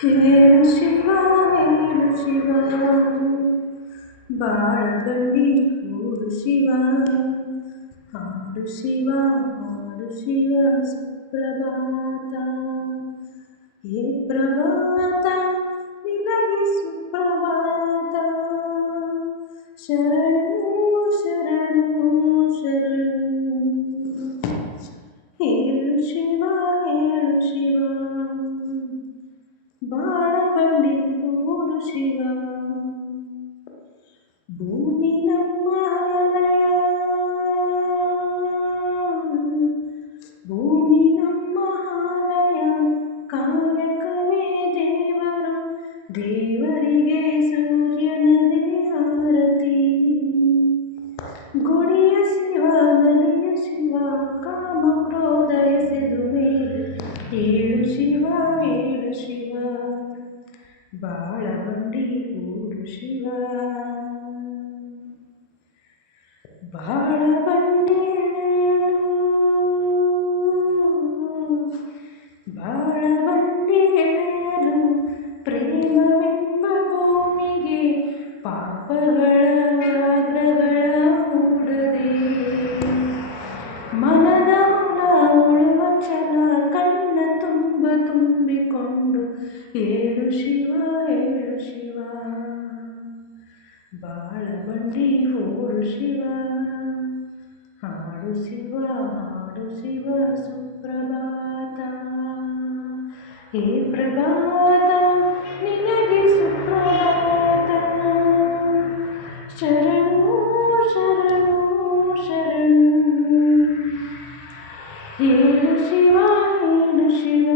ಹೇಳು ಶಿವ ಹೇಳು ಶಿವ ಬಾಳಗಂಡಿ ಹೂಡು ಶಿವ ಹಾಡು ಶಿವ ಹಾಡು ಶಿವ ಸುಪ್ರಭಾತ ಹೇ ಪ್ರಭಾತ ನಿನಗೆ ಸುಪ್ರಭಾತ ಶರಣು ಶರಣು ಶರಣು ಹೇಳು ಶಿವ ಹೇಳು ಶಿವ ಬಾಳಬಂಡಿ ಹೂಡು ಶಿವ ಭೂಮಿ ನಮ್ಮ ಆಲಯ ಭೂಮಿ ನಮ್ಮ ಆಲಯ ಕಾಯಕವೇ ದೇವರು ದೇವರಿಗೆ ಸೂರ್ಯನದೇ ಆರತಿ ಗುಡಿಯ ಶಿವ ನದಿಯ ಶಿವ ಕಾಮ ಕ್ರೋಧ ಎಸೆದು ಮೇಲೆ ಏಳು ಶಿವ ಏಳು ಶಿವ ಬಾಳಬಂಡಿ ಹೂಡು ಶಿವ ಬಾಳಬಂಡಿ ಎಳೆಯಲು ಬಾಳಬಂಡಿ ಎಳೆಯಲು ಪ್ರೇಮವೆಂಬ ಭೂಮಿಗೆ ಪಾಪಗಳ ವ್ಯಾಘ್ರಗಳ ಹೂಡದೆ ಮನದ ಹೊಲ ಉಳುವ ಛಲ ಕಣ್ಣ ತುಂಬ ತುಂಬಿಕೊಂಡು ಏಳು ಶಿವ ಏಳು ಶಿವ ಬಾಳಬಂಡಿ ಹೂಡು ಶಿವ ಹಾಡು ಶಿವ ಹಾಡು ಶಿವ ಸುಪ್ರಭಾತ ಹೇ ಪ್ರಭಾತ ನಿನಗೆ ಸುಪ್ರಭಾತ ಶರಣು ಶರಣು ಶರಣು ಹೇಳು ಶಿವ ಹೇಳು ಶಿವ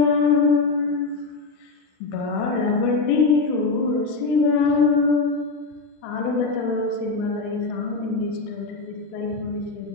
ಬಾಳಬಂಡಿ ಹೂಡು ಶಿವ. ಆಲೋಲತ ಸಿನಿಮಾದ ಈ ಸಾಂಗ್ ನಿಮಗೆ ಇಷ್ಟ ಆದರೆ ಪ್ಲೀಸ್ ಲೈಕ್ ಮಾಡಿ ಶೇರ್